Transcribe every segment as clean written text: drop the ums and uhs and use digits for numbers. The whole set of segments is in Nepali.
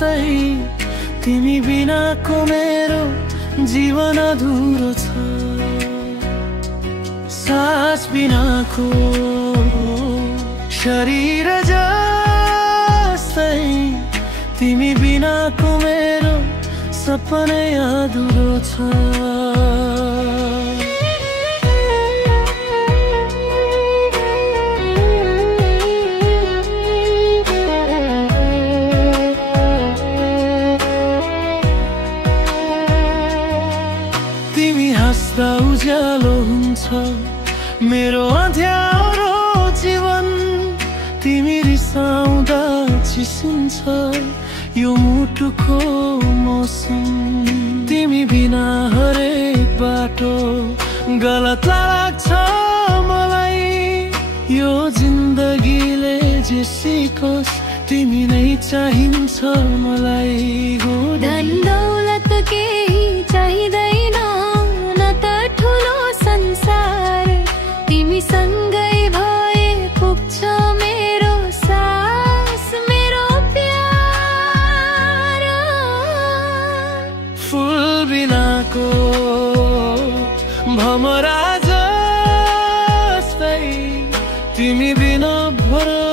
जस्तै तिमी बिनाको मेरो जीवन अधुरो छ। सास बिनाको शरीर जस्तै तिमी बिनाको मेरो सपनै अधुरो छ। तिमी हाँस्दा उज्यालो हुन्छ मेरो अँध्यारो जीवन, तिमी रिसाउँदा चिसिन्छ यो मुटुको मौसम। तिमी बिना हरेक बाटो गलत लाग्छ मलाई, यो जिन्दगीले जे सिकोस् तिमी नै चाहिन्छ मलाई। हो धन दौलत केही चाहिँदैन न त ठुलो संसार, तिमी सँगै भए पुग्छ मेरो सास मेरो प्यार। फुल बिनाको भमरा जस्तै तिमी बिना भरो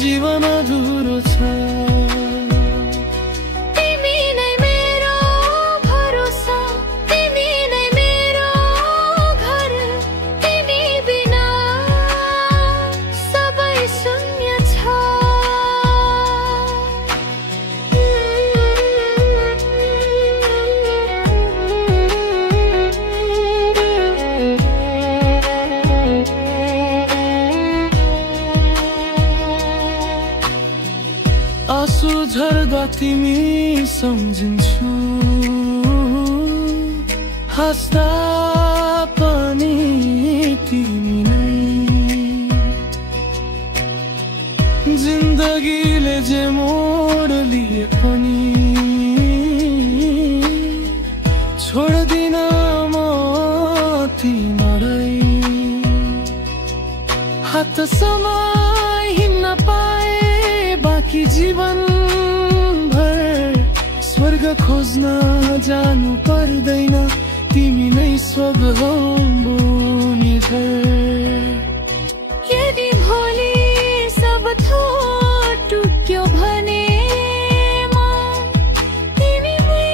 जीवन अधुरो छ। तिमी नै मेरो भरोसा, तिमी नै मेरो घर, तिमी बिना सबै शून्य छ। आँसु झर्दा तिमी सम्झिन्छु, हाँस्दा पनि तिमी नै। जिन्दगीले जे मोड लिए पनि छोड्दिन म तिमीलाई। हात समाई हिँड्न पाए बाँकी जीवन भर स्वर्ग खोज्न जानु पर्दैन, तिमी नै स्वर्ग हो मुनिझर। यदि भोलि सब थोक टुक्यो भने म तिमीमै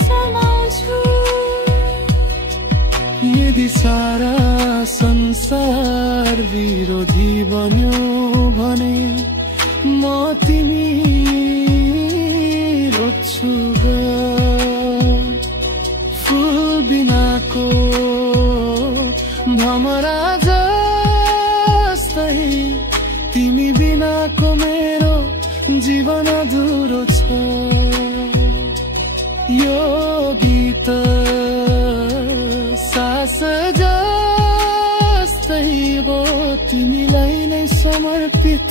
समाउँछु। यदि सारा संसार विरोधी बन्यो भने म तिमी रोज्छु ग। फुल बिनाको भमरा जस्तै तिमी बिनाको मेरो जीवन अधुरो छ। यो गीत सास जस्तै हो तिमीलाई नै समर्पित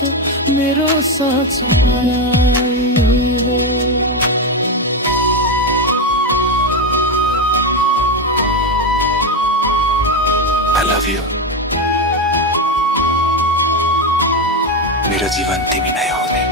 मेरो साँचो माया हो। I love you। मेरो जीवन तिमी नै हो रे।